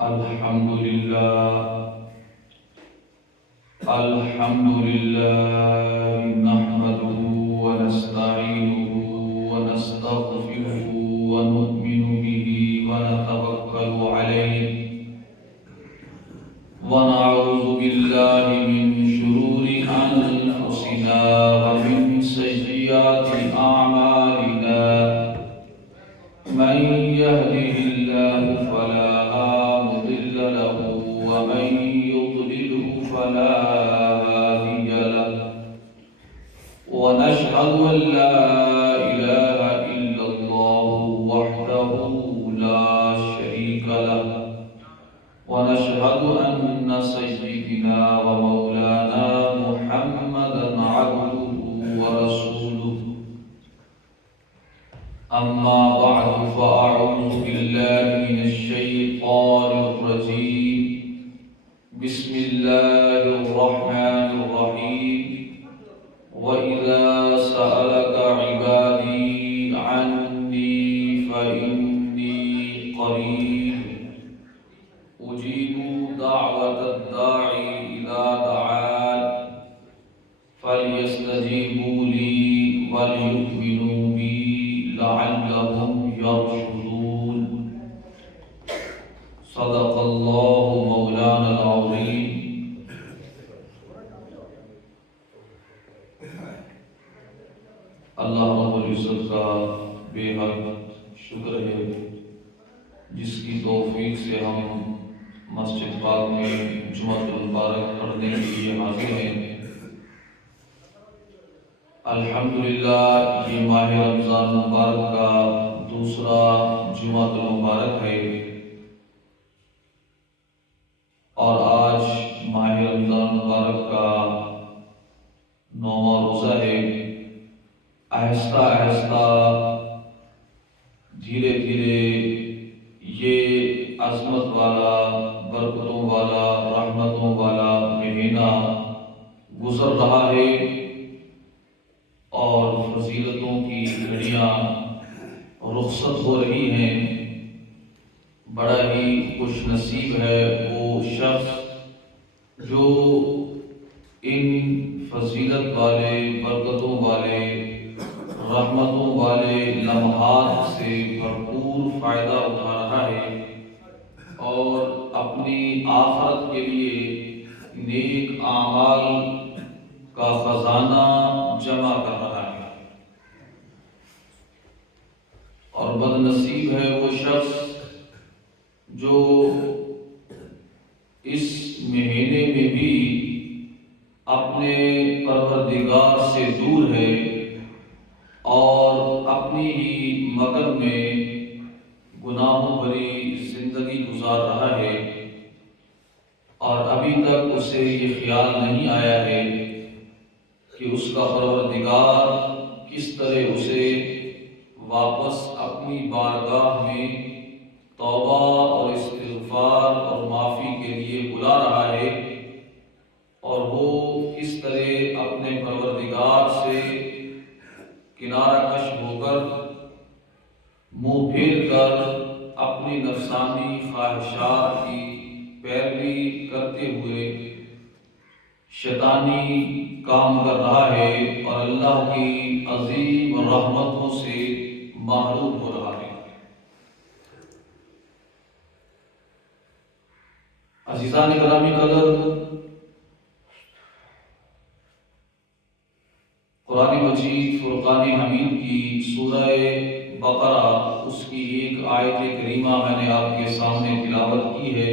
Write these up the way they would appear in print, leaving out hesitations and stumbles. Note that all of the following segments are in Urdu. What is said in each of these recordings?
الحمد لله الحمد لله نحمده ونستعينه ونستغفره ونؤمن به ونتوكل عليه ونعوذ بالله من شرور أنفسنا ومن سيئات أعمالنا من يهده الله فلا مضل له ومن يضلله فلا هادي له ونشهد أن لا إله إلا الله وحده لا شريك له ونشهد أن سيدنا ومولانا محمدا عبده ورسوله أما بعد فأعوذ بالله من الشيطان الرجيم بسم الله الرحمن الرحيم وإذا سألك عبادي عني فإني قريب أجيب دعوة الداعي إذا دعان فليستجيبوا لي وليؤمنوا بي لعلهم يرشدون صدق الله مولانا العظيم اللہ رب العزت کا بے حد شکر ہے جس کی توفیق سے ہم مسجد پاک میں جمعۃ المبارک پڑھنے کے لیے حاضر ہیں۔ الحمدللہ یہ ماہ رمضان مبارک کا دوسرا جمعۃ المبارک ہے اور آج ماہ رمضان مبارک کا 9واں روزہ ہے۔ آہستہ آہستہ دھیرے دھیرے یہ عظمت والا، برکتوں والا، رحمتوں والا مہینہ گزر رہا ہے اور فضیلتوں کی گھڑیاں رخصت ہو رہی ہیں۔ بڑا ہی خوش نصیب ہے وہ شخص جو ان فضیلت والے، برکتوں والے، رحمتوں والے لمحات سے بھرپور فائدہ اٹھا رہا ہے اور اپنی آخرت کے لیے نیک اعمال کا خزانہ جمع کر رہا ہے۔ اور بد نصیب ہے وہ شخص جو اس مہینے میں بھی اپنے پروردگار سے دور ہے اور اپنی ہی مگن میں گناہوں بھری زندگی گزار رہا ہے اور ابھی تک اسے یہ خیال نہیں آیا ہے کہ اس کا پروردگار کس طرح اسے واپس اپنی بارگاہ میں توبہ اور استغفار اور معافی کے لیے بلا رہا ہے اور وہ کس طرح اپنے پروردگار سے کنارہ کش ہو کر، منہ پھیر کر اپنی نفسانی خواہشات کی پیروی کرتے ہوئے شیطانی کام کر رہا ہے اور اللہ کی عظیم رحمتوں سے محروم ہو رہا ہے۔ عزیزان گرامی قدر، قرآن مجید فرقان حمید کی سورہ بقرہ اس کی ایک آیت کریمہ میں نے آپ کے سامنے تلاوت کی ہے۔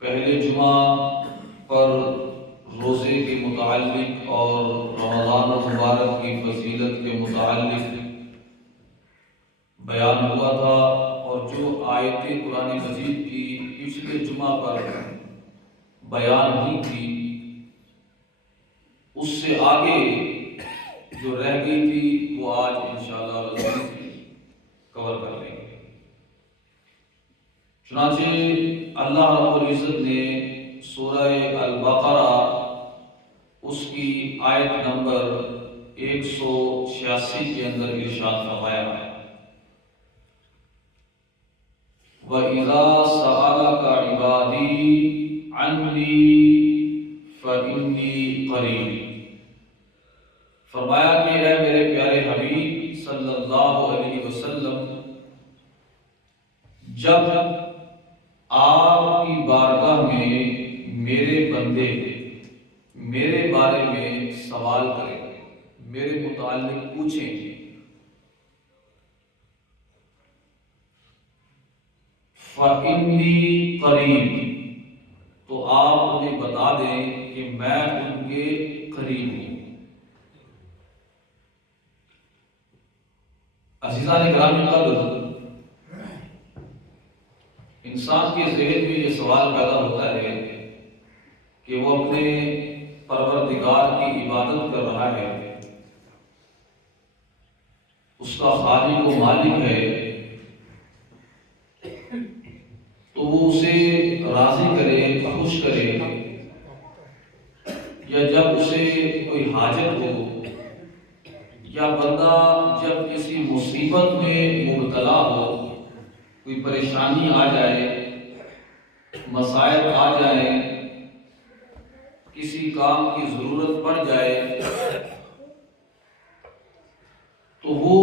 پہلے جمعہ پر روزے کے متعلق اور رمضان المبارک کی فضیلت کے متعلق بیان ہوا تھا اور جو آیتیں قرآن مجید کی پچھلے جمعہ پر بیان ہوئی تھی اس سے آگے جو رہ گئی تھی وہ آج انشاءاللہ کور کر لیں گے۔ چنانچہ اللہ رب العزت نے سورہ البقرہ اس کی آیت نمبر 186 کے اندر ارشاد فرمایا ہے، وَإِذَا سَأَلَكَ عِبَادِي عَنِّي فَإِنِّي قَرِيبٌ۔ فرمایا کہ اے میرے پیارے حبیب صلی اللہ علیہ وسلم، جب آپ کی بارگاہ میں میرے بندے میرے بارے میں سوال کریں، میرے متعلق پوچھیں، فَإِنِّي قَرِيبٌ، تو آپ انہیں بتا دیں کہ میں ان کے قریب ہوں۔ عزیزان گرامی قدر، انسان کے ذہن میں یہ سوال پیدا ہوتا ہے کہ وہ اپنے پروردگار کی عبادت کر رہا ہے، اس کا خالق و مالک ہے، تو وہ اسے راضی کرے، خوش کرے، یا جب اسے کوئی حاجت ہو، یا بندہ جب کسی مصیبت میں مبتلا ہو، کوئی پریشانی آ جائے، مسائل آ جائیں، کسی کام کی ضرورت پڑ جائے، تو وہ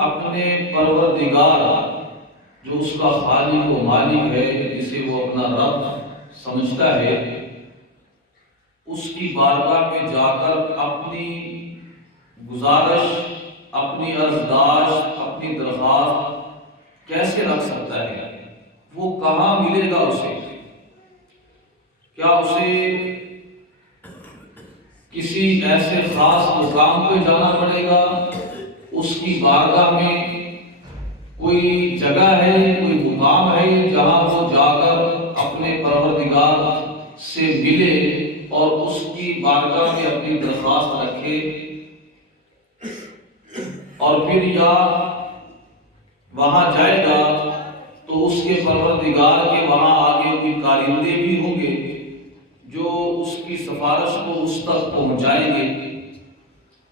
اپنے پروردگار جو اس کا خالق و مالک ہے، جسے وہ اپنا رب سمجھتا ہے، اس کی بارگاہ میں جا کر اپنی گزارش، اپنی عرضداشت، اپنی درخواست کیسے رکھ سکتا ہے؟ وہ کہاں ملے گا اسے؟ کیا اسے کسی ایسے خاص مقام پہ جانا پڑے گا؟ اس کی بارگاہ میں کوئی جگہ ہے، کوئی مقام ہے جہاں وہ جا کر اپنے پروردگار سے ملے اور اس کی بارگاہ میں اپنی درخواست رکھے؟ اور پھر یا وہاں جائے گا تو اس کے پروردگار کے وہاں آگے کوئی کارندے بھی ہوں گے جو اس کی سفارش کو اس تک پہنچائیں گے۔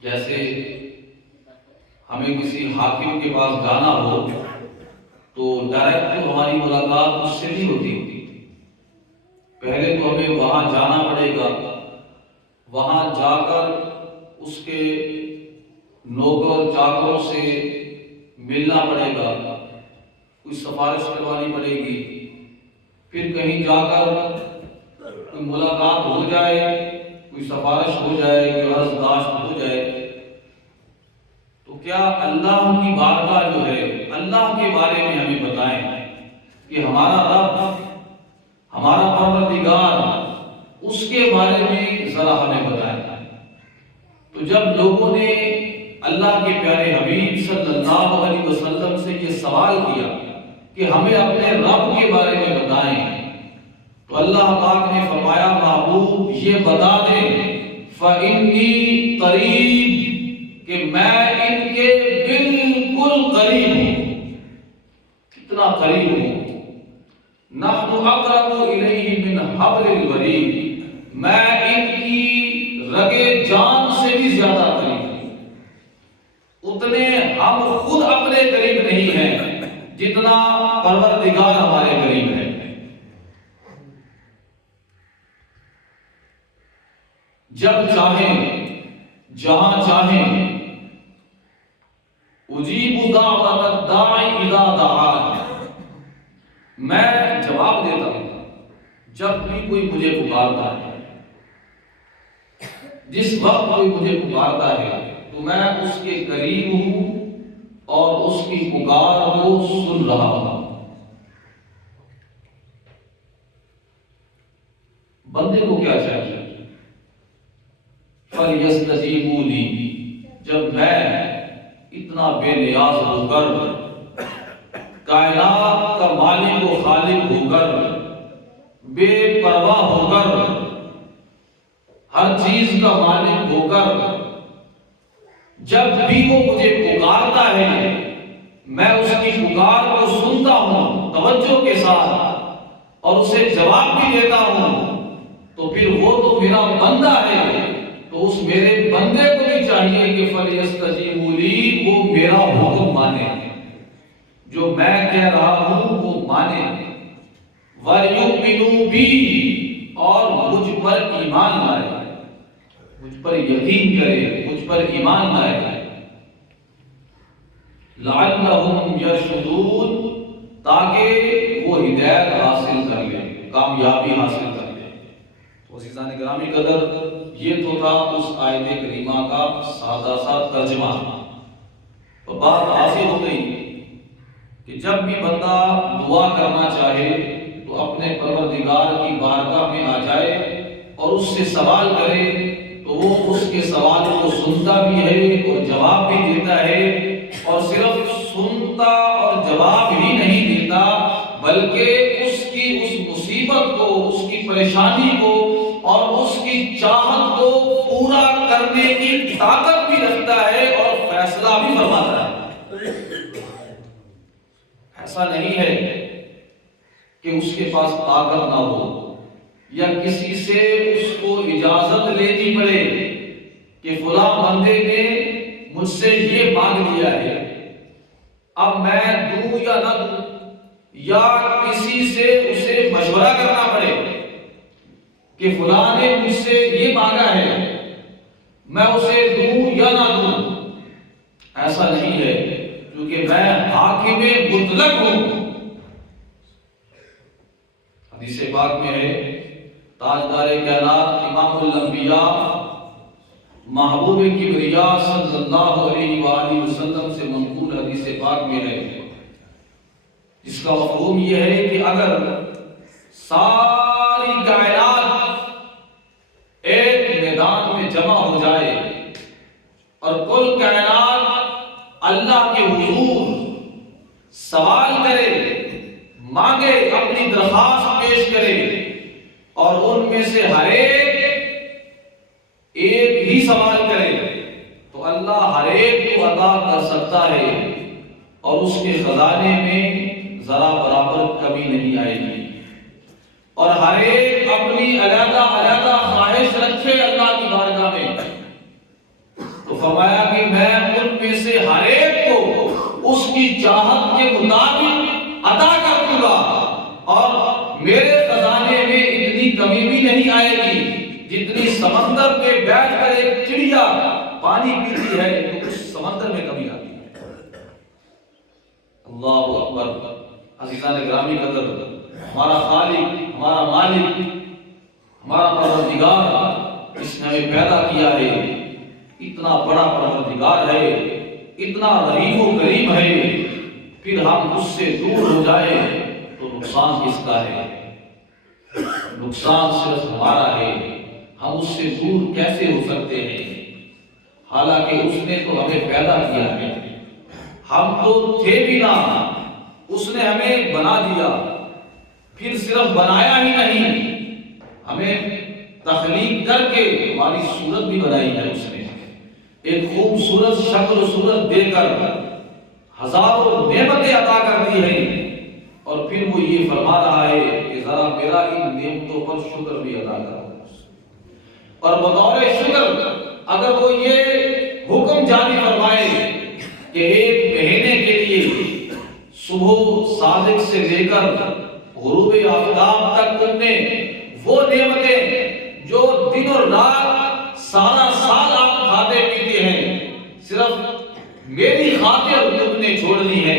جیسے ہمیں کسی حاکم کے پاس جانا ہو تو ڈائریکٹ تو ہماری ملاقات اس سے نہیں ہوتی، پہلے تو ہمیں وہاں جانا پڑے گا، وہاں جا کر اس کے نوکر چاکروں سے ملنا پڑے گا، کوئی سفارش کروانی پڑے گی، پھر کہیں جا کر کوئی ملاقات ہو جائے، کوئی سفارش ہو جائے، کوئی عرضداشت ہو جائے، تو کیا اللہ کی بارگاہ جو ہے، اللہ کے بارے میں ہمیں بتائیں کہ ہمارا رب، ہمارا پروردگار، اس کے بارے میں ذرا ہمیں بتائیں۔ تو جب لوگوں نے اللہ کے پیارے حبیب صلی اللہ علیہ وسلم سے یہ سوال کیا کہ ہمیں اپنے رب کے بارے میں بتائیں، تو اللہ پاک نے فرمایا محبوب یہ بتا دیں فَإِنِّي قَرِيب، کہ میں ان کے بالکل قریب ہوں۔ کتنا قریب ہوں؟ نَحْنُ أَقْرَبُ إِلَيْهِ مِنْ حَبْلِ الْوَرِيدِ، میں ان کی رگے جان سے بھی زیادہ قریب ہوں۔ اتنے ہم خود اپنے قریب نہیں ہیں جتنا پروردگار ہمارے قریب ہے۔ جب چاہیں، جہاں چاہیں، اجیب دعوت الداعی اذا دعان، میں جواب دیتا ہوں جب بھی کوئی مجھے پکارتا ہے، جس وقت کوئی مجھے پکارتا ہے تو میں اس کے قریب ہوں اور اس کی پکار کو سن رہا ہوں۔ بندے کو کیا چاہیے؟ فَلْيَسْتَجِيبُوا لِي، جب میں اتنا بے نیاز ہو کر، کائنات کا مالک و خالق ہو کر، بے پرواہ ہو کر، ہر چیز کا مالک ہو کر، جب بھی وہ مجھے پکارتا ہے میں اس کی پکار کو سنتا ہوں توجہ کے ساتھ اور اسے جواب بھی دیتا ہوں، تو پھر وہ تو میرا بندہ ہے، تو اس میرے بندے کو بھی چاہیے کہ فَلْيَسْتَجِيبُوا لِي، وہ میرا حکم مانے۔ جو میں کہہ رہا ہوں وہ مانے، وَلْيُؤْمِنُوا بِي، اور مجھ پر ایمان لائے، مجھ پر یقین کرے، مجھ پر ایمان لائے، لَعَلَّهُمْ يَرْشُدُونَ، تاکہ وہ ہدایت حاصل کر لیں، کامیابی حاصل کر لیں۔ تو عزیزان گرامی قدر، یہ تو تھا اس آیت کریمہ کا سادہ سا ترجمہ۔ تو بات واضح ہو گئی کہ جب بھی بندہ دعا کرنا چاہے تو اپنے پروردگار کی بارگاہ میں آ جائے اور اس سے سوال کرے، تو وہ اس کے سوال کو سنتا بھی ہے اور جواب بھی دیتا ہے، اور صرف سنتا اور جواب ہی نہیں دیتا بلکہ اس کی اس مصیبت کو، اس کی پریشانی کو اور اس کی چاہت کو پورا کرنے کی طاقت بھی رکھتا ہے اور فیصلہ بھی فرماتا ہے۔ ایسا نہیں ہے کہ اس کے پاس طاقت نہ ہو یا کسی سے اس کو اجازت لینی پڑے کہ فلاں بندے نے مجھ سے یہ مانگ لیا ہے، اب میں دوں یا نہ دوں، یا کسی سے اسے مشورہ کرنا پڑے کہ فلاں نے مجھ سے یہ مانگا ہے، میں اسے دوں یا نہ دوں۔ ایسا نہیں ہے، کیونکہ میں حاکم مطلق ہوں۔ حدیث پاک میں ہے، تاجدار کائنات امام الانبیاء محبوب کبریا صلی اللہ علیہ وآلہ وسلم سے منقول حدیث پاک میں ہے، جس کا مفہوم یہ ہے کہ اگر ساری کائنات ایک میدان میں جمع ہو جائے اور کل کائنات اللہ کے حضور سوال کرے، مانگے، اپنی درخواست پیش کرے، اور ان میں سے ہر ایک ہی سوال کرے، تو اللہ ہر ایک کو عطا کر سکتا ہے، اور اس کے خزانے میں ذرا برابر کمی نہیں آئے گی، اور ہر ایک اپنی علیحدہ علیحدہ خواہش رکھے اللہ کی بارگاہ میں، تو فرمایا کہ میں ان میں سے ہر ایک کو اس کی چاہت کے مطابق عطا کر دوں گا، اور میرے خزانے میں اتنی کمی بھی نہیں آئے گی جتنی سمندر میں بیٹھ کر ایک چڑیا پانی پیتی ہے تو اس سمندر میں کمی آتی ہے۔ اللہ اکبر۔ عزیزان گرامی قدر، ہمارا خالق، ہمارا مالک، ہمارا پروردگار، اس نے ہمیں پیدا کیا ہے، اتنا بڑا پروردگار ہے، اتنا رحیم و کریم ہے، پھر ہم اس سے دور ہو جائیں تو نقصان کس کا ہے؟ نقصان صرف ہمارا ہے۔ ہم اس سے دور کیسے ہو سکتے ہیں؟ حالانکہ اس نے تو ہمیں پیدا کیا ہے، ہم تو تھے بھی نہ، اس نے ہمیں بنا دیا، پھر صرف بنایا ہی نہیں، ہمیں تخلیق کر کے ہماری صورت بھی بنائی ہے، اس نے ایک خوبصورت شکل و صورت دے کر ہزاروں نعمتیں عطا کر دی ہیں، اور پھر وہ یہ فرما رہا ہے کہ ذرا میرا ان نعمتوں پر شکر بھی ادا کرو، اور بطور شکر اگر وہ یہ حکم جاری فرمائے کہ ایک مہینے کے لیے صبح صادق سے لے کر غروب آفتاب تک تم نے وہ نعمتیں جو دن اور رات سارا سال آپ کھاتے پیتے ہیں صرف میری خاطر تم نے چھوڑنی ہے،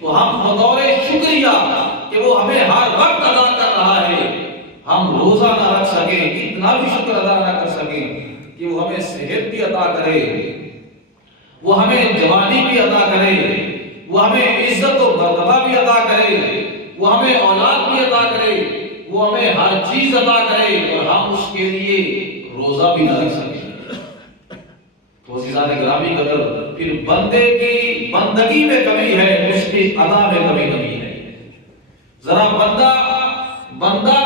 تو ہم بطور شکریہ کہ وہ ہمیں ہر وقت ادا کر رہا ہے، ہم روزہ نہ رکھ سکیں، اتنا بھی شکر ادا نہ کر سکیں کہ وہ ہمیں صحت بھی عطا کرے، وہ ہمیں جوانی بھی عطا کرے، وہ ہمیں عزت و مرتبہ بھی عطا کرے، وہ ہمیں اولاد بھی عطا کرے، وہ ہمیں ہر چیز عطا کرے، اور ہم اس کے لیے روزہ بھی نہ رکھ سکیں۔ تو عزیزان گرامی قدر، پھر بندے کی بندگی میں کمی ہے، اس کی ادا میں کمی ہے۔ ذرا بندہ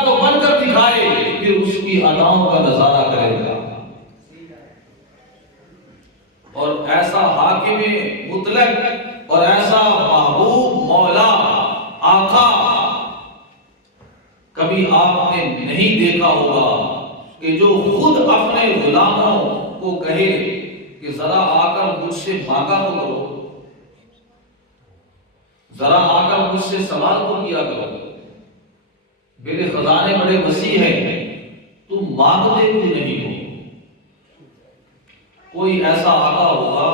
تو بن کر دکھائے، پھر اس کی اداؤں کا نظارہ کرے گا، اور ایسا حاکم مطلق اور ایسا محبوب مولا آقا کبھی آپ نے نہیں دیکھا ہوگا کہ جو خود اپنے غلاموں کو کہے کہ ذرا آ کر مجھ سے مانگا تو کرو، ذرا آ کر مجھ سے سوال تو کیا کرو، میرے خزانے بڑے وسیع ہیں، تم مانگتے کیوں نہیں ہو؟ کوئی ایسا آقا ہوگا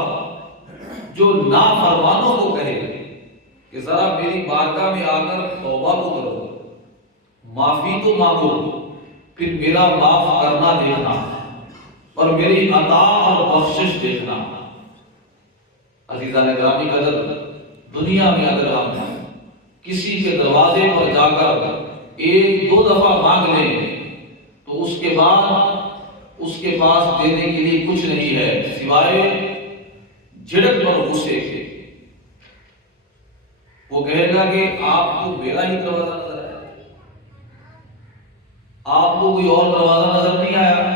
جو نافرمانوں کو کہے کہ ذرا میری بارگاہ میں آ کر توبہ تو کرو، معافی تو مانگو، پھر میرا معاف کرنا دیکھنا اور میری عطا اور بخشش دیکھنا۔ عزیزان گرامی قدر، دنیا میں اگر ہم کسی کے دروازے پر جا کر ایک دو دفعہ مانگ لیں تو اس کے بعد اس کے پاس دینے کے لیے کچھ نہیں ہے سوائے جھڑک اور غصے کے۔ وہ کہے گا کہ آپ کو میرا ہی دروازہ نظر آیا، آپ کو کوئی اور دروازہ نظر نہیں آیا۔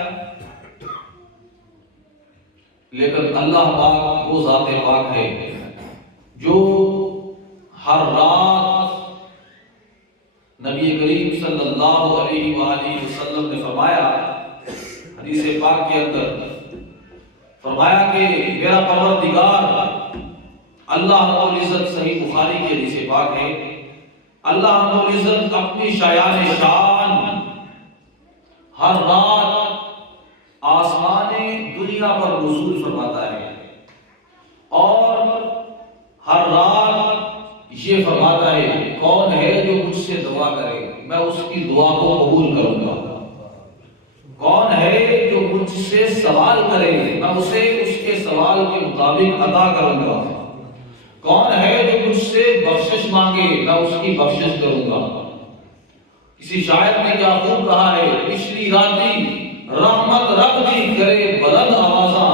لیکن اللہ پاک وہ ذات پاک ہے جو ہر رات نبی کریم صلی اللہ علیہ وآلہ وسلم نے فرمایا، حدیث پاک کے اندر فرمایا کہ میرا پروردگار اللہ رب العزت، صحیح بخاری کی حدیث پاک ہے، اللہ رب العزت اپنی شایان شان ہر رات آسمان دنیا پر نزول فرماتا ہے اور ہر رات یہ فرماتا ہے کون ہے جو مجھ سے دعا کرے میں اس کی دعا کو قبول کروں گا، کون ہے جو مجھ سے سوال کرے میں اسے اس کے سوال کے مطابق عطا کروں گا، کون ہے جو مجھ سے بخشش مانگے میں اس کی بخشش کروں گا۔ کسی شاعر نے کیا خوب کہا ہے، پچھلی راتی رحمت رب دی کرے بلند آوازاں،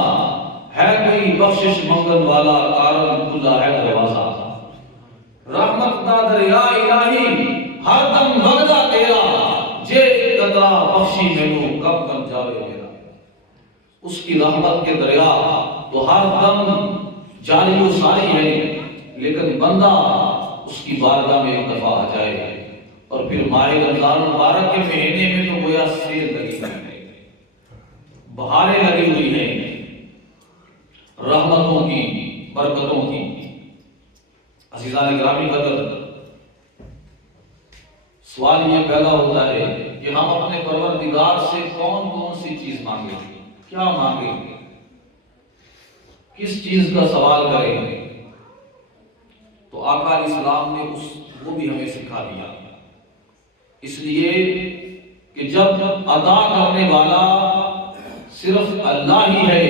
ہے کوئی بخشش منگن والا کارن کھلا ہے دروازہ۔ رحمت دا دریا الہی ہر دم وگدا تیرا، جے قطرہ بخشی مینوں کب بن جاوے میرا۔ اس کی رحمت کے دریا تو ہر دم جاری و ساری ہے، لیکن بندہ اس کی بارگاہ میں ایک دفعہ آ جائے اور پھر ماہ رمضان مبارک کے مہینے میں تو گویا سیل لگی ہوئی ہے، بہاریں لگی ہوئی ہیں رحمتوں کی، برکتوں کی۔ عزیزان گرامی قدر، سوال یہ پیدا ہوتا ہے کہ ہم اپنے پروردگار سے کون کون سی چیز مانگیں، کیا مانگیں، کس چیز کا سوال کریں؟ تو آقا علیہ السلام نے وہ بھی ہمیں سکھا دیا، اس لیے کہ جب عطا کرنے والا صرف اللہ ہی ہے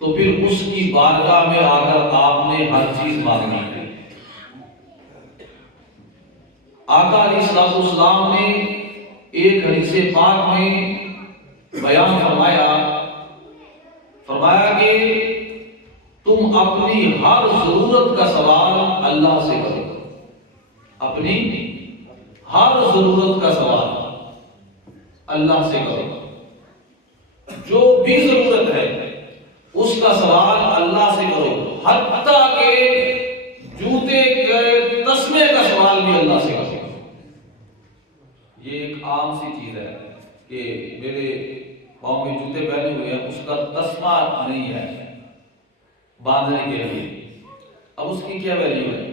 تو پھر اس کی بارگاہ میں آ کر آپ نے ہر چیز مانگنی ہے۔ آقا علیہ السلام نے ایک حدیث پاک میں بیان فرمایا کہ تم اپنی ہر ضرورت کا سوال اللہ سے کرو، اپنی ہر ضرورت کا سوال اللہ سے کرو، جو بھی ضرورت ہے اس کا سوال اللہ سے کرو، حتیٰ کہ جوتے کے تسمے کا سوال بھی اللہ سے کرو۔ یہ ایک عام سی چیز ہے کہ میرے پاؤں میں جوتے پہنے ہوئے ہیں، اس کا تسمہ نہیں ہے باندھنے کے لیے، اب اس کی کیا ویلیو ہے؟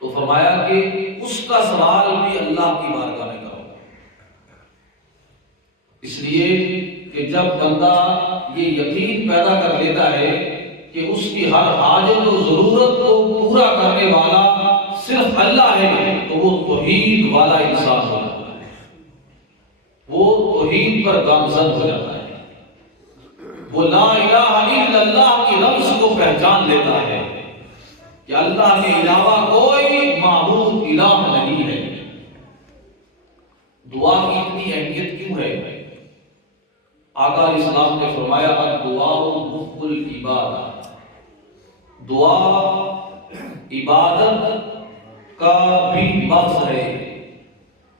تو فرمایا کہ اس کا سوال بھی اللہ کی بارگاہ میں کرو، اس لیے کہ جب بندہ یہ یقین پیدا کر لیتا ہے کہ اس کی ہر حاجت و ضرورت کو پورا کرنے والا صرف اللہ ہے تو وہ توحید والا انسان ہو جاتا ہے، وہ توحید پر گامزن ہو جاتا ہے، وہ لا الہ الا اللہ کی رمز کو پہچان لیتا ہے کہ اللہ کے علاوہ کوئی معبود الہ نہیں ہے۔ دعا کی اتنی اہمیت کیوں ہے؟ آقا علیہ السلام نے فرمایا الدعاء مخ العبادہ، دعا عبادت کا بھی مغز ہے،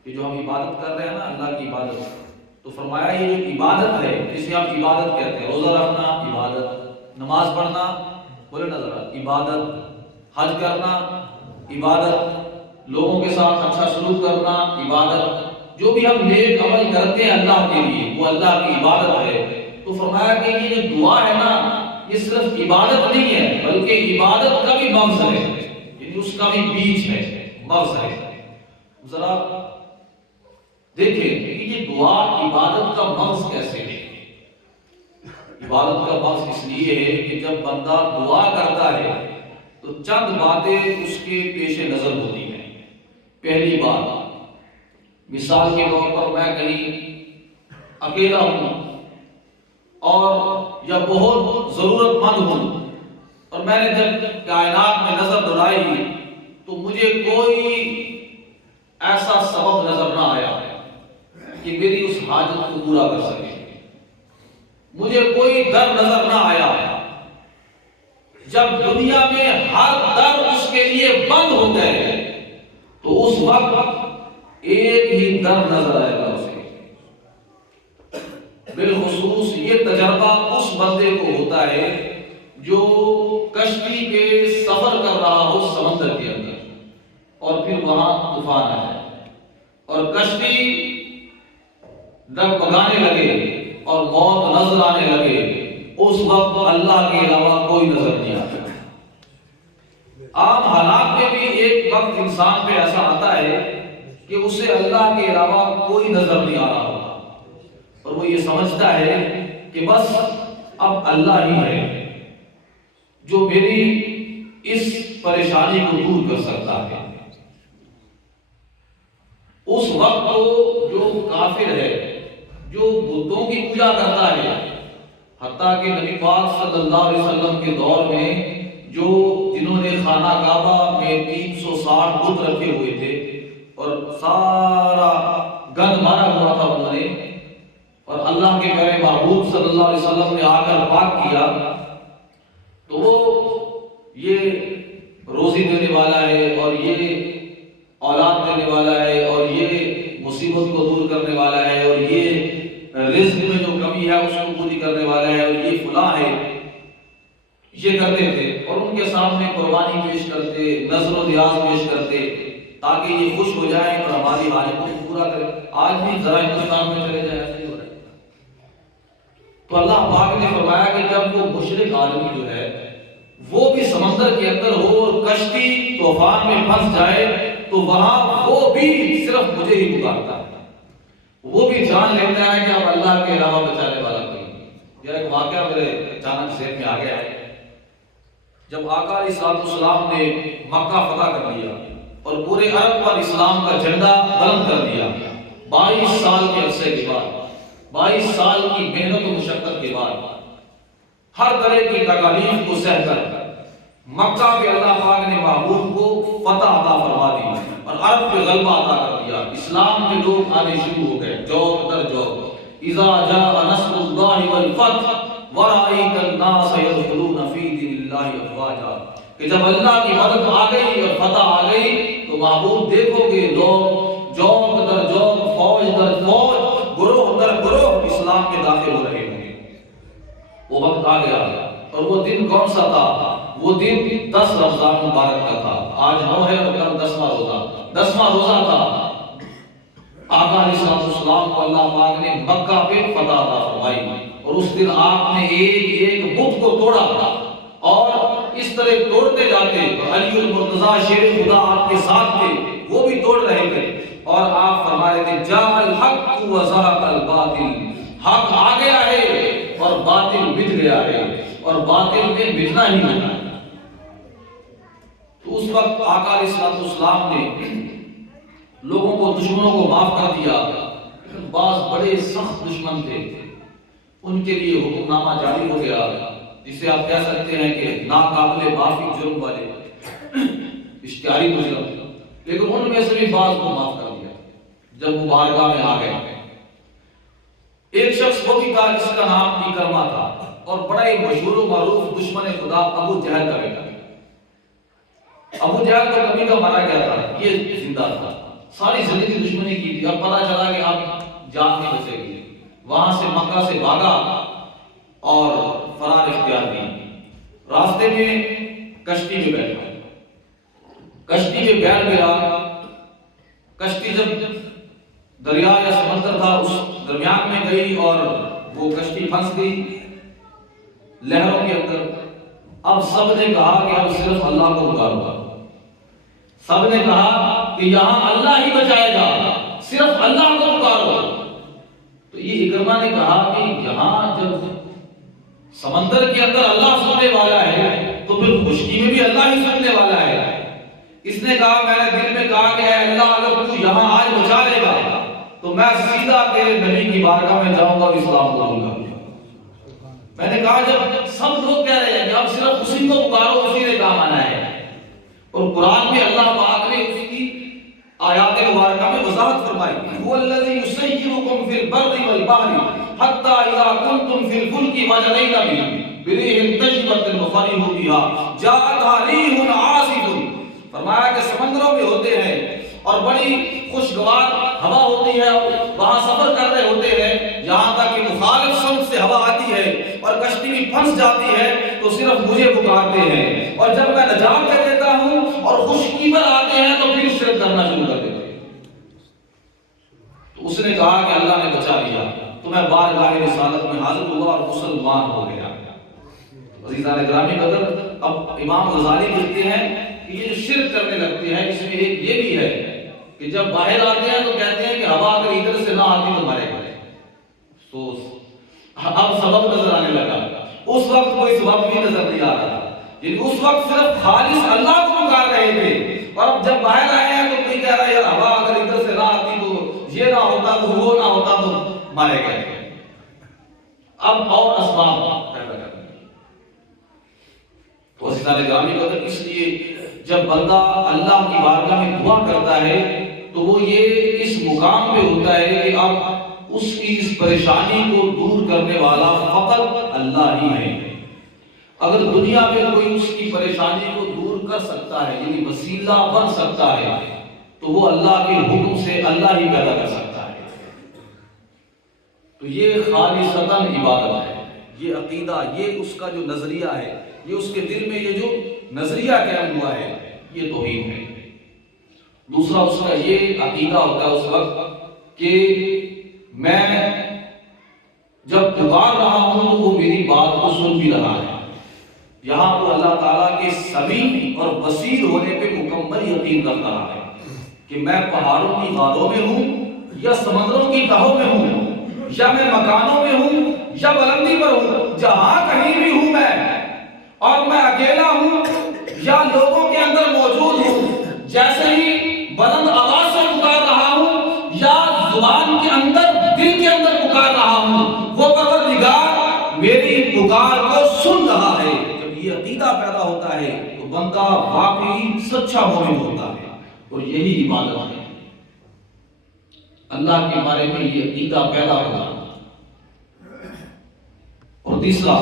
کہ جو ہم عبادت کر رہے ہیں نا اللہ کی عبادت، تو فرمایا یہ جو عبادت ہے جسے ہم عبادت کہتے ہیں، روزہ رکھنا عبادت، نماز پڑھنا بولے نظر عبادت، حج کرنا عبادت، لوگوں کے ساتھ اچھا سلوک کرنا عبادت، جو بھی ہم نیک عمل کرتے ہیں اللہ کے لیے وہ اللہ کی عبادت ہے۔ تو فرمایا کہ یہ جو دعا ہے نا یہ صرف عبادت نہیں ہے بلکہ عبادت کا بھی مغز ہے، اس کا بھی بیچ ہے، مغز ہے۔ ذرا دیکھیں کہ یہ دعا عبادت کا مغز کیسے ہے۔ عبادت کا مغز اس لیے ہے کہ جب بندہ دعا کرتا ہے تو چند باتیں اس کے پیش نظر ہوتی ہیں۔ پہلی بات، مثال کے طور پر میں کہیں اکیلا ہوں اور یا بہت ضرورت مند ہوں، اور میں نے جب کائنات میں نظر دوڑائی تو مجھے کوئی ایسا سبب نظر نہ آیا کہ میری اس حاجت کو پورا کر سکے، مجھے کوئی در نظر نہ آیا۔ جب دنیا میں ہر در اس کے لیے بند ہو گئے تو اس وقت ایک ہی در نظر آئے گا اسے۔ بالخصوص یہ تجربہ اس بندے کو ہوتا ہے جو کشتی پہ سفر کر رہا ہو سمندر کے اندر، اور پھر وہاں طوفان آئے اور کشتی ڈگمگانے لگے اور موت نظر آنے لگے، اس وقت اللہ کے علاوہ کوئی نظر نہیں آتا۔ عام حالات میں بھی ایک وقت انسان پہ ایسا آتا ہے کہ اسے اللہ کے علاوہ کوئی نظر نہیں آ رہا ہوتا، اور وہ یہ سمجھتا ہے کہ بس اب اللہ ہی ہے جو میری اس پریشانی کو دور کر سکتا ہے۔ اس وقت تو جو کافر ہے، جو بتوں کی پوجا کرتا ہے، حتیٰ کہ نبی پاک صلی اللہ علیہ وسلم کے دور میں جنہوں نے خانہ کعبہ میں 360 بت رکھے ہوئے تھے اور سارا گند مارا ہوا تھا انہوں نے، اور اللہ کے پیارے محبوب صلی اللہ علیہ وسلم نے آ کر پاک کیا، تو وہ یہ روزی دینے والا ہے اور یہ اولاد دینے والا ہے اور یہ مصیبت کو دور کرنے والا ہے اور یہ رزق میں جو کمی ہے اس کو پوری کرنے والا ہے اور یہ فلاں ہے، یہ کرتے تھے، اور ان کے سامنے قربانی پیش کرتے، نذر و نیاز پیش کرتے تاکہ یہ خوش ہو جائیں اور ہماری حاجتوں کو پورا کرے۔ آج بھی ذرا ہندوستان میں چلے جائیں ایسے ہی ہو رہا ہے۔ تو اللہ پاک نے فرمایا کہ جب وہ مشرک آدمی جو ہے وہ بھی سمندر کے اندر ہو اور کشتی طوفان میں پھنس جائے تو وہاں وہ بھی صرف مجھے ہی پکارتا ہے، وہ بھی جان لیتا ہے کہ اب اللہ کے علاوہ بچانے والا کوئی نہیں۔ یہ ایک واقعہ میرے اچانک ذہن میں آ گیا ہے۔ جب آقا علیہ السلام نے مکہ فتح کر لیا اور پورے عرب پر اسلام کا جھنڈا بلند کر دیا، 22 سال کے عرصے کے بعد، 22 سال کی محنت و مشقت کے بعد، ہر طرح کی تکالیف کو سہ کر مکہ پہ اللہ پاک نے محبوب کو فتح عطا فرما دی اور عرب پہ غلبہ عطا کر دیا۔ اسلام میں لوگ آنے شروع ہو گئے جوق در جوق۔ اذا جاء نصر اللہ والفتح ورأیت الناس يدخلون فی دین اللہ افواجا، کہ جب اللہ کی مدد آ گئی اور فتح آ گئی تو محبوب دیکھو گے لوگ جوق در جوق، فوج در فوج، گروہ در گروہ اسلام میں داخل ہو رہے ہوں گے۔ وہ وقت آ گیا، اور وہ دن کون سا تھا؟ وہ دن 10 رمضان مبارک کا تھا۔ آج 9 ہے اور کل 10واں روزہ، 10واں روزہ تھا۔ آقا علیہ السلام کو اللہ پاک نے مکہ پہ فتح عطا فرمائی، اور اس دن آپ نے ایک ایک بت کو توڑا تھا، اور اس طرح توڑتے جاتے، علی المرتضیٰ شیر خدا آپ کے ساتھ تھے، وہ بھی توڑ رہے تھے، اور آپ فرما رہے تھے جاء الحق وزهق الباطل، حق آ گیا ہے اور باطل مٹ گیا ہے، اور باطل میں مٹنا ہی مٹنا ہے۔ تو اس وقت آقا علیہ السلام نے لوگوں کو، دشمنوں کو معاف کر دیا۔ بعض بڑے سخت دشمن تھے، ان کے لیے حکم نامہ جاری ہو گیا، جسے آپ کہہ سکتے ہیں کہ ناقابل معافی جرم والے، اشتہاری مجرم، لیکن ان میں سے بھی بعض کو معاف کر دیا جب وہ بارگاہ میں آ گئے۔ ایک شخص وہ بھی تھا جس کا نام اکرمہ تھا، اور بڑا ہی مشہور و معروف دشمن خدا ابو جہل کا بیٹا۔ ابو جہل کا کبھی کا مارا گیا تھا، یہ زندہ تھا، ساری زندگی دشمنی کی تھی۔ اب پتہ چلا کہ اب جان نہیں بچے گی، وہاں سے مکہ سے بھاگا اور فرار اختیار کی۔ راستے میں کشتی میں بیٹھا، کشتی میں بیٹھ گیا۔ کشتی جب دریا یا سمندر تھا اس درمیان میں گئی اور وہ کشتی پھنس گئی لہروں کے اندر۔ اب سب نے کہا کہ اب صرف اللہ کو پکارو، سب نے کہا کہ یہاں اللہ ہی بچائے گا، صرف اللہ کو پکارو۔ تو یہ اکرمہ نے کہا کہ یہاں جب سمندر کے اندر اللہ سننے والا ہے تو پھر خشکی میں بھی اللہ ہی سننے والا ہے۔ اس نے کہا، میں نے دل میں کہا کہ اے اللہ اگر تو یہاں آج بچا لے گا تو میں سیدھا تیرے نبی کی بارگاہ میں جاؤں گا اور اسلام کو لوں گا۔ میں نے کہا جب سب لوگ کہہ رہے ہیں کہ اب صرف اسی کو پکارو، اسی نے کام آنا ہے، اور قرآن میں اللہ پاک نے اس کی آیات مبارکہ میں وضاحت فرمائی، هو الذی یسیرکم فی البر والبحر حتی اذا کنتم فی الفلک وجرین بريح طیبۃ مفرح بها جاءتها ریح عاصف۔ فرمایا کہ سمندروں میں ہوتے ہیں اور بڑی خوشگوار ہوا ہوتی ہے اور وہاں سفر کر رہے ہوتے ہیں، یہاں تک کہ مخالف سمت سے ہوا آتی ہے اور کشتی بھی پھنس جاتی ہے تو صرف مجھے پکارتے ہیں، اور جب میں نجات دے دیتا ہوں اور خشکی پر آتے ہیں تو پھر شرک کرنا شروع کر دیتے ہیں۔ تو اس نے کہا کہ اللہ نے بچا لیا، تو میں بارگاہ رسالت میں حاضر ہوا اور مسلمان ہو گیا۔ عزیزان گرامی قدر، اب امام غزالی کہتے ہیں کہ یہ جو شرک کرنے لگتے ہیں اس میں ایک یہ بھی ہے کہ جب باہر آتے ہیں تو کہتے ہیں کہ ہوا اگر ادھر سے نہ آتی تو مرے گا۔ تو اب سبب نظر آنے لگا، اس وقت کوئی سبب بھی نظر نہیں آ رہا، یعنی اس وقت صرف خالص اللہ کو پکار رہے تھے، اور اب جب باہر آئے ہیں تو کوئی کہہ رہا ہے یار ہوا اگر ادھر سے نہ آتی تو یہ نہ ہوتا تو وہ نہ ہوتا تو مارے گئے۔ اب اور اسباب پیدا کرتے ہیں۔ تو عزیزان گرامی قدر، اس لیے جب بندہ اللہ کی بارگاہ میں دعا کرتا ہے تو وہ یہ اس مقام پہ ہوتا ہے کہ اب اس کی اس پریشانی کو دور کرنے والا فقط اللہ ہی ہے۔ اگر دنیا میں کوئی اس کی پریشانی کو دور کر سکتا ہے، یعنی وسیلہ بن سکتا ہے، تو وہ اللہ کے حکم سے اللہ ہی پیدا کر سکتا ہے۔ تو یہ خالصتاً عبادت ہے، یہ عقیدہ، یہ اس کا جو نظریہ ہے، یہ اس کے دل میں یہ جو نظریہ قائم ہوا ہے، یہ توحید ہے۔ دوسرا اس کا یہ عقیدہ ہوتا ہے اس وقت کہ میں جب پکار رہا ہوں تو وہ میری بات کو سن بھی رہا ہے۔ یہاں وہ اللہ تعالیٰ کے سمیع اور بصیر ہونے پہ مکمل یقین رکھ رہا ہے کہ میں پہاڑوں کی غاروں میں ہوں یا سمندروں کی تہوں میں ہوں یا میں مکانوں میں ہوں یا بلندی پر ہوں، جہاں کہیں بھی ہوں میں، اور میں اکیلا ہوں یا لوگوں کے اندر موجود ہوں، جیسے ہی بلند آواز سے پکار رہا ہوں یا زبان کے اندر دل کے اندر پکار رہا ہوں، وہ پروردگار میری پکار کو سن رہا ہے۔ جب یہ عقیدہ پیدا ہوتا ہے تو بندہ واقعی سچا مومن ہوتا ہے، اور یہی عبادت ہے۔ اللہ کے بارے میں یہ عقیدہ پیدا ہوگا۔ اور تیسرا،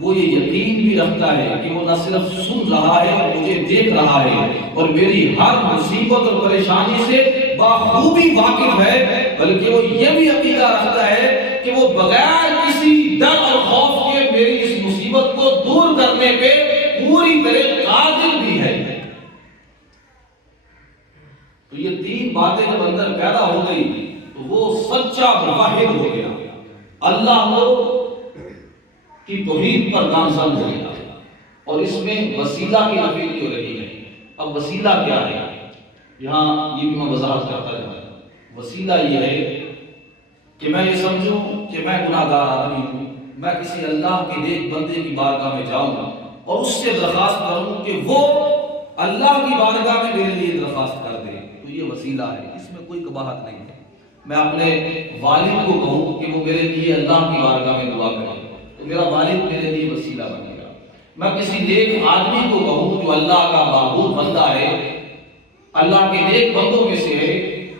وہ یہ یقین بھی رکھتا ہے کہ وہ نہ صرف سن رہا ہے اور مجھے دیکھ رہا ہے اور میری ہر مصیبت اور پریشانی سے بخوبی واقف ہے، بلکہ وہ یہ بھی عقیدہ رکھتا ہے کہ وہ بغیر کسی ڈر اور خوف کے میری اس مصیبت کو دور کرنے پہ پوری طرح قادر بھی ہے۔ تو یہ تین باتیں جب اندر پیدا ہو گئی تو وہ سچا موحد ہو گیا، اللہ کو کی توحید پر گامزن ہو گیا، اور اس میں وسیلہ کی نفی نہیں ہو رہی ہے۔ اب وسیلہ کیا ہے، یہاں یہ بھی میں وضاحت کرتا جاؤں۔ وسیلہ یہ ہے کہ میں یہ سمجھوں کہ میں گناہگار آدمی ہوں، میں کسی اللہ کے نیک بندے کی بارگاہ میں جاؤں اور اس سے درخواست کروں کہ وہ اللہ کی بارگاہ میں میرے لیے درخواست کر دے، تو یہ وسیلہ ہے، اس میں کوئی قباحت نہیں ہے۔ میں اپنے والد کو کہوں کہ وہ میرے لیے اللہ کی بارگاہ میں دعا کرے تو میرا والد میرے لیے وسیلہ بنے گا۔ میں کسی نیک آدمی کو کہوں جو اللہ کا معبود بندہ ہے، اللہ کے نیک بندوں میں سے ہے،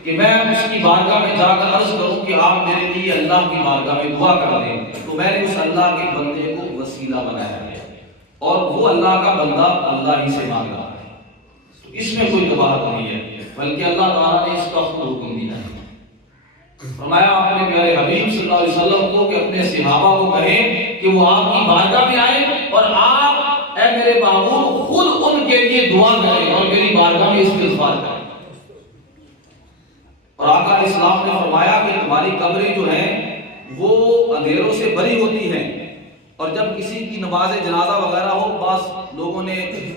کہ میں اس کی بارگاہ میں جا کر عرض کروں کہ آپ میرے لیے اللہ کی بارگاہ میں دعا کر دیں، تو میں نے اس اللہ کے بندے کو وسیلہ بنایا ہے، اور وہ اللہ کا بندہ اللہ ہی سے مانگ رہا ہے۔ تو اس میں کوئی قباحت نہیں ہے، بلکہ اللہ تعالیٰ نے اس کا خود حکم دیا ہے۔ فرمایا اپنے پیارے حبیب صلی اللہ علیہ وسلم کو کہ اپنے صحابہ کو کہیں کہ وہ آپ کی بارگاہ میں آئیں اور آپ اے میرے محبوب خود ان کے لیے دعا کریں اور میری بارگاہ میں استغفار کریں۔ اور آقا علیہ السلام نے فرمایا کہ تمہاری قبریں جو ہیں وہ اندھیروں سے بھری ہوتی ہیں، اور جب کسی کی نماز جنازہ وغیرہ ہو، بعض لوگوں نے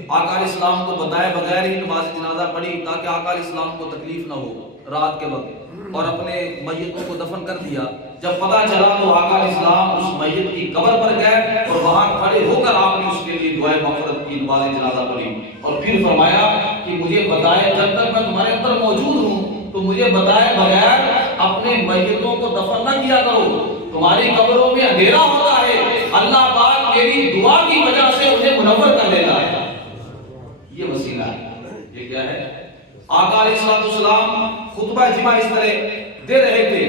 آقا علیہ السلام کو بتائے بغیر ہی نماز جنازہ پڑھی تاکہ آقا علیہ السلام کو تکلیف نہ ہو رات کے وقت، اور اپنے میتوں کو دفن کر دیا۔ جب پتہ چلا تو آقا علیہ السلام اس میت کی قبر پر گئے اور وہاں کھڑے ہو کر آپ نے اس کے لیے دعائے مغفرت کی، نماز جنازہ پڑھی، اور پھر فرمایا کہ مجھے بتائے، جب تک میں تمہارے اندر موجود ہوں تو مجھے بتائے بغیر اپنے میتوں کو دفن نہ کیا کرو، تمہاری قبروں میں اندھیرا ہوتا ہے، اللہ پاک میری دعا کی وجہ سے انہیں منور کر دیتا ہے۔ یہ وسیلہ ہے، یہ کیا ہے؟ آقا علیہ السلام خطبہ جمعہ اس طرح دے رہے تھے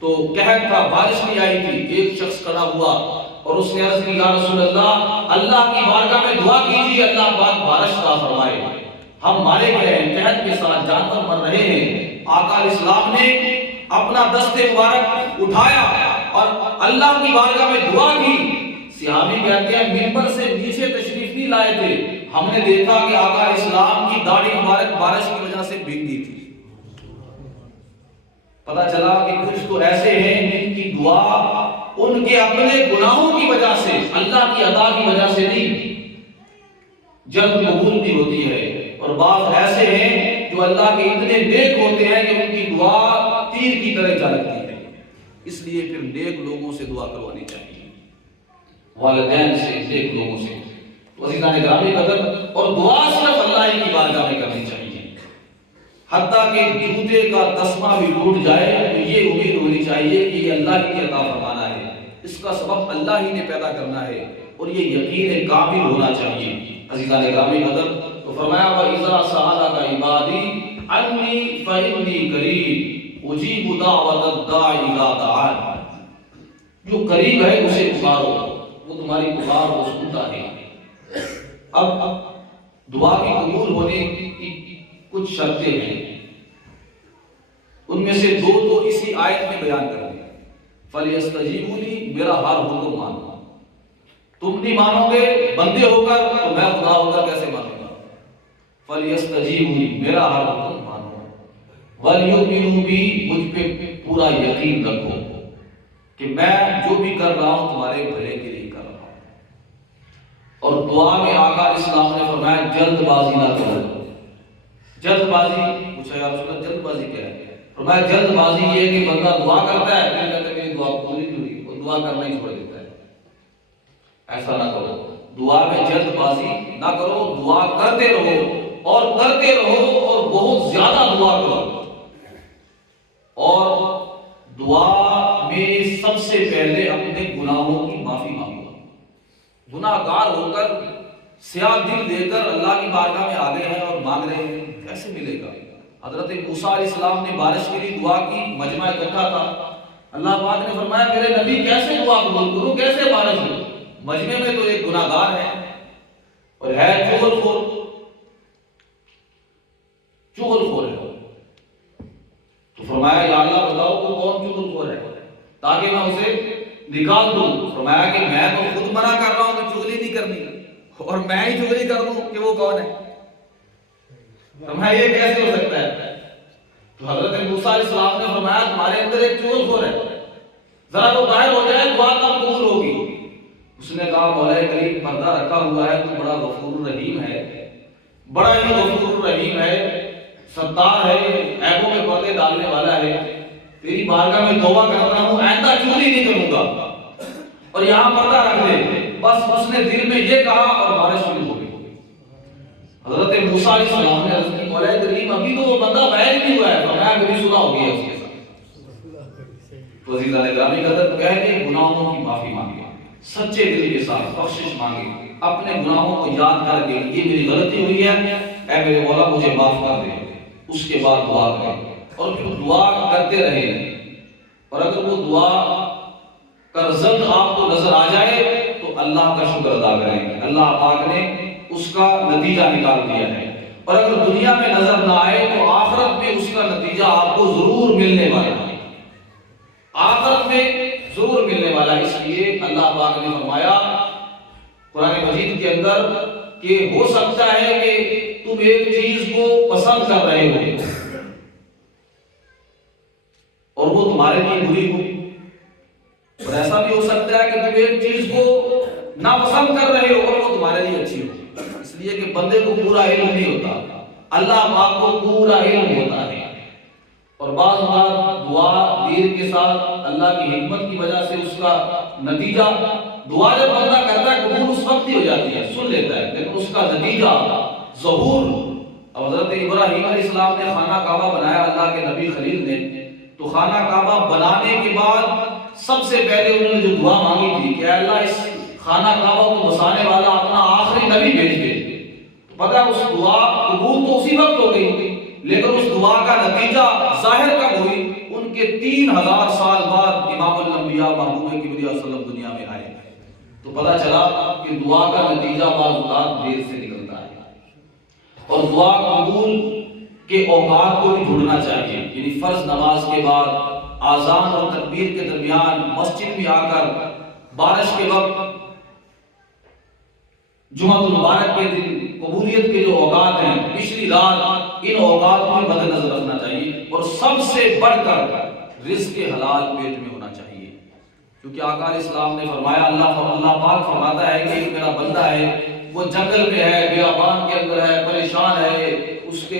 تو قحط تھا، بارش نہیں آئی تھی، ایک شخص کھڑا ہوا اور اس نے عرض کی یا رسول اللہ، اللہ کی بارگاہ میں دعا کیجیے اللہ پاک بارش عطا فرمائے، ہم مارے گئے ہیں، قحط کے ساتھ جانور مر رہے ہیں۔ آقا علیہ السلام نے اپنا دست مبارک اٹھایا اور اللہ کی بارگاہ میں دعا کی۔ صحابی کہتے ہیں منبر سے نیچے تشریف نہیں لائے تھے، ہم نے دیکھا کہ آقا علیہ السلام کی داڑھی مبارک بارش کی وجہ سے بھیگی تھی۔ پتہ چلا کہ کچھ تو ایسے ہیں جن کی دعا ان کے اپنے گناہوں کی وجہ سے، اللہ کی عطا کی وجہ سے نہیں، جلد قبول بھی ہوتی ہے، اور بعض ایسے ہیں جو اللہ کے اتنے نیک ہوتے ہیں کہ ان کی دعا تیر کی طرح جھلکتی ہے۔ اس لیے پھر نیک لوگوں سے دعا کروانی چاہیے، والدین سے، نیک لوگوں سے۔ تو عزیزان گرامی قدر، اور دعا صرف اللہ کی بارگاہ میں کرنی چاہیے، حتیٰ کہ جوتے کا تسمہ بھی ٹوٹ جائے تو یہ امید ہونی چاہیے کہ یہ اللہ ہی نے عطا فرمانا ہے، اس کا سبب اللہ ہی نے پیدا کرنا ہے، اور یہ یقین کامل ہونا چاہیے۔ عزیزان گرامی قدر، تو فرمایا وَإِذَا سَأَلَكَ عِبَادِي عَنِّي فَإِنِّي قَرِيبٌ أُجِيبُ دَعْوَةَ الدَّاعِ إِذَا دَعَانِ، جو قریب ہے اسے پکارو، وہ تمہاری پکار کو سنتا ہے۔ اب دعا کی قبول ہونے کی کچھ شرطیں ہیں، ان میں سے دو تو اسی آیت میں بیان کر دیں۔ فَلْيَسْتَجِيبُوا لِي، میرا ہر حکم مانو، تم نہیں مانو گے بندے ہو کر تو میں خدا ہو کر کیسے مانوں گا؟ فَلْيَسْتَجِيبُوا لِي، میرا ہر حکم مانو، وَلْيُؤْمِنُوا بِي، مجھ پہ پورا یقین رکھو کہ میں جو بھی کر رہا ہوں تمہارے بھلے کے لیے کر رہا ہوں۔ اور دعا میں آقا علیہ السلام نے فرمایا جلد بازی نہ کرو۔ جلد بازی، پوچھا یا رسول اللہ جلد بازی کیا ہے؟ فرمایا جلد بازی یہ ہے کہ بندہ دعا کرتا ہے پھر کہتا ہے میری دعا پوری نہیں ہوئی، وہ دعا کرنا ہی چھوڑ دیتا ہے۔ ایسا نہ کرو، دعا میں جلد بازی نہ کرو، دعا کرتے رہو اور کرتے رہو اور بہت زیادہ دعا کرو۔ اور دعا میں سب سے پہلے اپنے گناہوں کی معافی مانگو۔ گناہ گار ہو کر سیاہ دل لے کر اللہ کی بارگاہ میں آ گئے ہیں اور مانگ رہے ہیں، کیسے ملے گا؟ حضرت موسیٰ علیہ السلام نے بارش کے لیے دعا کی، مجمع اکٹھا تھا، اللہ پاک نے فرمایا میرے نبی کیسے دعا قبول کروں، کیسے بارش ہو؟ مجمع میں تو ایک گناہ گار ہے اور ہے چغل خور، چغل خور ہے۔ تو فرمایا یا اللہ بتاؤ وہ کون چغل خور ہے تاکہ میں اسے نکال دوں۔ فرمایا کہ میں تو خود منع کر رہا ہوں کہ چغلی نہیں کرنی، اور میں ہی چغلی کر دوں کہ وہ کون ہے؟ فرمایا یہ کیسے ہو سکتا ہے؟ تو حضرت موسیٰ علیہ السلام نے فرمایا تمہارے اندر ایک چغل خور ہے، ذرا وہ ظاہر ہو جائے دعا کب قبول ہوگی؟ اس نے کہا مولا کریم پردہ رکھا ہوا ہے تو بڑا غفور رحیم ہے، بڑا ہی غفور رحیم ہے، ستار ہے، عیبوں میں پردے ڈالنے والا ہے، تیری بارگاہ میں توبہ کرتا ہوں آئندہ چغلی نہیں کروں گا، اور یہاں پردہ رکھ دے۔ بس اس نے دل میں یہ کہا اور بارش شروع ہو گئی۔ حضرت موسیٰ علیہ السلام نے عرض کی مولا کریم ابھی تو وہ بندہ بیعت نہیں ہوا ہے، فرمایا میری صلح ہو گئی ہے اس کے ساتھ۔ تو عزیزان گرامی قدر، پہلے گناہوں کی معافی مانگے، سچے دل کے ساتھ بخشش مانگے، اپنے گناہوں کو یاد کر کے یہ میری غلطی ہوئی ہے، اے میرے مولا مجھے معاف کر دے، اس کے بعد دعا کریں، اور پھر دعا کرتے رہیں، اور اگر وہ دعا کا رزلٹ آپ کو نظر آ جائے تو اللہ کا شکر ادا کریں، اللہ پاک نے اس کا نتیجہ نکال دیا ہے، اور اگر دنیا میں نظر نہ آئے تو آخرت میں اس کا نتیجہ آپ کو ضرور ملنے والا ہے، آخرت میں ضرور ملنے والا ہے۔ اس لیے اللہ پاک نے فرمایا قرآن مجید کے اندر کہ ہو سکتا ہے کہ تم ایک چیز کو پسند کر رہے ہو اور وہ تمہارے لیے بری ہو، اور ایسا بھی ہو سکتا ہے کہ تم ایک چیز کو ناپسند کر رہے ہو اور وہ تمہارے لیے اچھی ہو، اس لیے کہ بندے کو پورا علم نہیں ہوتا، اللہ پاک کو پورا علم ہوتا ہے۔ اور بعض بات دعا دیر کے ساتھ اللہ کی حکمت کی وجہ سے اس کا نتیجہ، دعا جب بندہ کرتا ہے قبول اس وقت ہی ہو جاتی ہے، سن لیتا ہے، لیکن اس کا نتیجہ ظہور۔ اب حضرت ابراہیم علیہ السلام نے خانہ کعبہ بنایا، اللہ کے نبی خلیل نے، تو خانہ کعبہ بنانے کے بعد سب سے پہلے انہوں نے جو دعا مانگی تھی کہ اے اللہ اس خانہ کعبہ کو بسانے والا اپنا آخری نبی بھیج دے، تو پتہ اس دعا قبول تو اسی وقت ہو گئی، لیکن اس دعا کا نتیجہ ظاہر کب ہوئی؟ ان کے 3000 سال بعد امام الانبیاء محبوب کبریا صلی اللہ علیہ وسلم دنیا میں آئے، تو پتہ چلا کہ دعا کا نتیجہ بعض اوقات دیر سے نکلتا ہے۔ اور دعا قبول کے اوقات کو بھی ڈھونڈنا چاہیے، یعنی فرض نماز کے بعد آذان اور تکبیر کے درمیان مسجد میں آ کر، بارش کے وقت، جمعہ المبارک کے دن، قبولیت کے جو اوقات ہیں، پچھلی رات، ان اوقات کو مد نظر رکھنا چاہیے۔ اور سب سے بڑھ کر رزق حلال پیٹ میں ہونا چاہیے، کیونکہ آقا علیہ السلام نے فرمایا، اللہ پاک فرماتا ہے کہ ایک میرا بندہ ہے، وہ جنگل میں ہے، بیابان کے اندر ہے، پریشان ہے، اس کے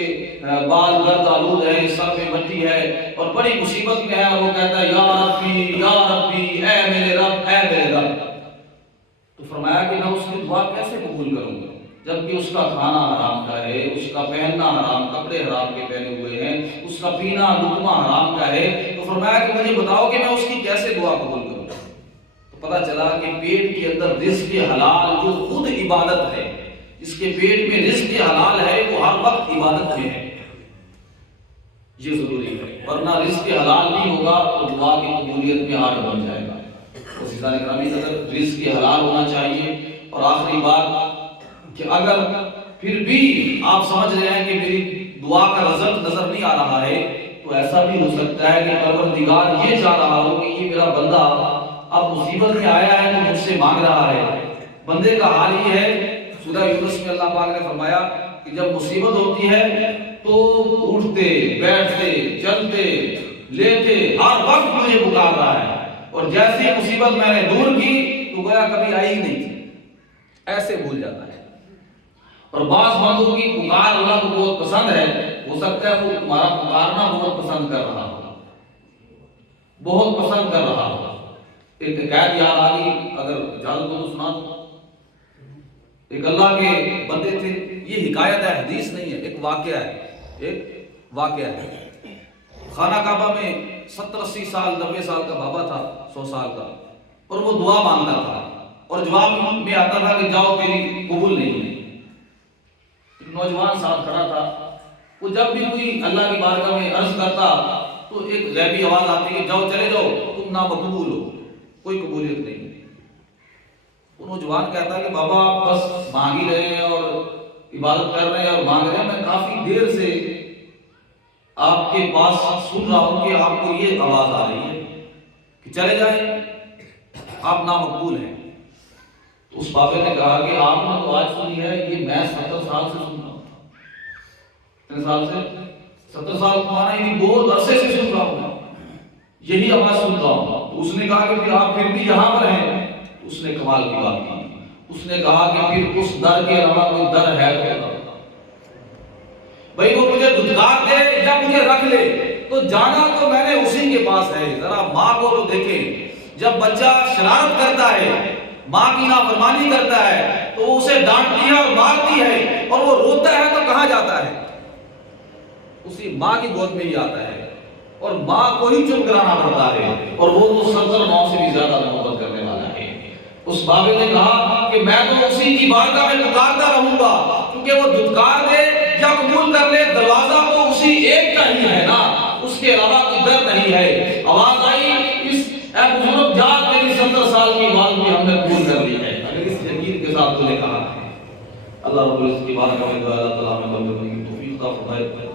بال گرد آلود ہے، سر میں مٹی ہے اور بڑی مصیبت میں ہے، اور وہ کہتا ہے یا ربی اے میرے رب، اے میرے رب۔ تو فرمایا کہ میں اس کی دعا کیسے قبول کروں گا جبکہ اس کا کھانا حرام کا ہے، اس کا پہننا حرام، کپڑے حرام کے پہنے ہوئے ہیں، اس کا پینا لقمہ حرام کا ہے۔ تو فرمایا کہ مجھے بتاؤ کہ میں اس کی کیسے دعا قبول کروں؟ تو پتہ چلا کہ پیٹ کے اندر رزق حلال جو خود عبادت ہے، اس کے پیٹ میں رزق حلال ہے، وہ ہر وقت عبادت میں ہے، یہ ضروری ہے، ورنہ رزق حلال نہیں ہوگا تو دعا کی قبولیت میں ہاتھ بن جائے گا۔ عزیزان گرامی، اگر رزق حلال ہونا چاہیے۔ اور آخری بات کہ اگر پھر بھی آپ سمجھ رہے ہیں کہ میری دعا کا رزق نظر نہیں آ رہا ہے، تو ایسا بھی ہو سکتا ہے کہ پروردگار یہ چاہ رہا ہو کہ یہ میرا بندہ اب مصیبت میں آیا ہے تو مجھ سے مانگ رہا ہے۔ بندے کا حال یہ ہے، سورہ یونس میں اللہ پاک نے فرمایا کہ جب مصیبت ہوتی ہے تو اٹھتے، بیٹھتے، چلتے، لیتے، ہر وقت مجھے پکار رہا ہے، اور جیسی مصیبت میں نے دور کی تو گویا کبھی آئی ہی نہیں تھی، ایسے بھول جاتا ہے۔ اور بعض بندوں کی پکار اللہ کو بہت پسند ہے، ہو سکتا ہے وہ تمہارا پکارنا بہت پسند کر رہا ہو، بہت پسند کر رہا ہو۔ ایک حکایت یاد آ گئی، اگر اجازت ہو تو سنا دو۔ ایک اللہ کے بندے تھے، یہ حکایت ہے، حدیث نہیں ہے، ایک واقعہ ہے۔ خانہ کعبہ میں 70-80 سال، 90 سال کا بابا تھا، 100 سال کا، اور وہ دعا مانگتا تھا اور جواب میں آتا تھا کہ جاؤ تیری قبول نہیں ہے۔ ایک نوجوان ساتھ کھڑا تھا، وہ جب بھی کوئی اللہ کی بارگاہ میں عرض کرتا تو ایک غیبی آواز آتی کہ جاؤ، چلے جاؤ، تم نامقبول ہو، کوئی قبولیت نہیں۔ وہ نوجوان کہتا کہ بابا آپ بس مانگ ہی رہے ہیں اور عبادت کر رہے ہیں اور مانگ رہے ہیں، میں کافی دیر سے آپ کے پاس سن رہا ہوں کہ آپ کو یہ آواز آ رہی ہے کہ چلے جائیں، آپ نامقبول ہیں۔ تو اس بابے نے کہا کہ آپ نے تو آج سنی ہے، یہ میں 70 سال سے سن رہا ہوں۔ کتنے سال سے؟ 70 سال مانا یعنی بہت عرصے سے سن رہا ہوں، یہی آواز سن رہا ہوں۔ تو اس نے کہا کہ پھر آپ پھر بھی یہاں پر ہیں؟ اس نے کمال کی بات کی، اس نے کہا کہ پھر اس در کے علاوہ کوئی در ہے تو بھائی وہ مجھے دھتکار دے یا مجھے رکھ لے، تو جانا تو میں نے اسی کے پاس ہے۔ ذرا ماں کو تو دیکھیں، جب بچہ شرارت کرتا ہے، ماں کی نافرمانی کرتا ہے تو اسے ڈانٹتی ہے اور مارتی ہے، اور وہ روتا ہے تو کہاں جاتا ہے؟ اسی ماں کی گود میں ہی آتا ہے، اور ماں کو ہی چپ کرانا پڑتا ہے، اور وہ تو 70 ماں سے بھی زیادہ محبت کرنے والا ہے۔ اس بابے نے کہا کہ میں تو اسی کی بارگاہ میں پکارتا رہوں گا، کیونکہ وہ دھتکار دے یا قبول کر لے، دروازہ تو اسی ایک کا ہی ہے نا، اس کے علاوہ کوئی در نہیں ہے۔ آواز آئی، اس اے بزرگ جات، میری 70 سال کی بات بھی ہم نے قبول کر لی ہے۔ اگر اس یقین کے ساتھ تو نے کہا ہے، اللہ رب العزت کی بارگاہ میں دعا، اللہ تعالیٰ ہمیں قبول کرنے کی توفیق عطا فرمائے۔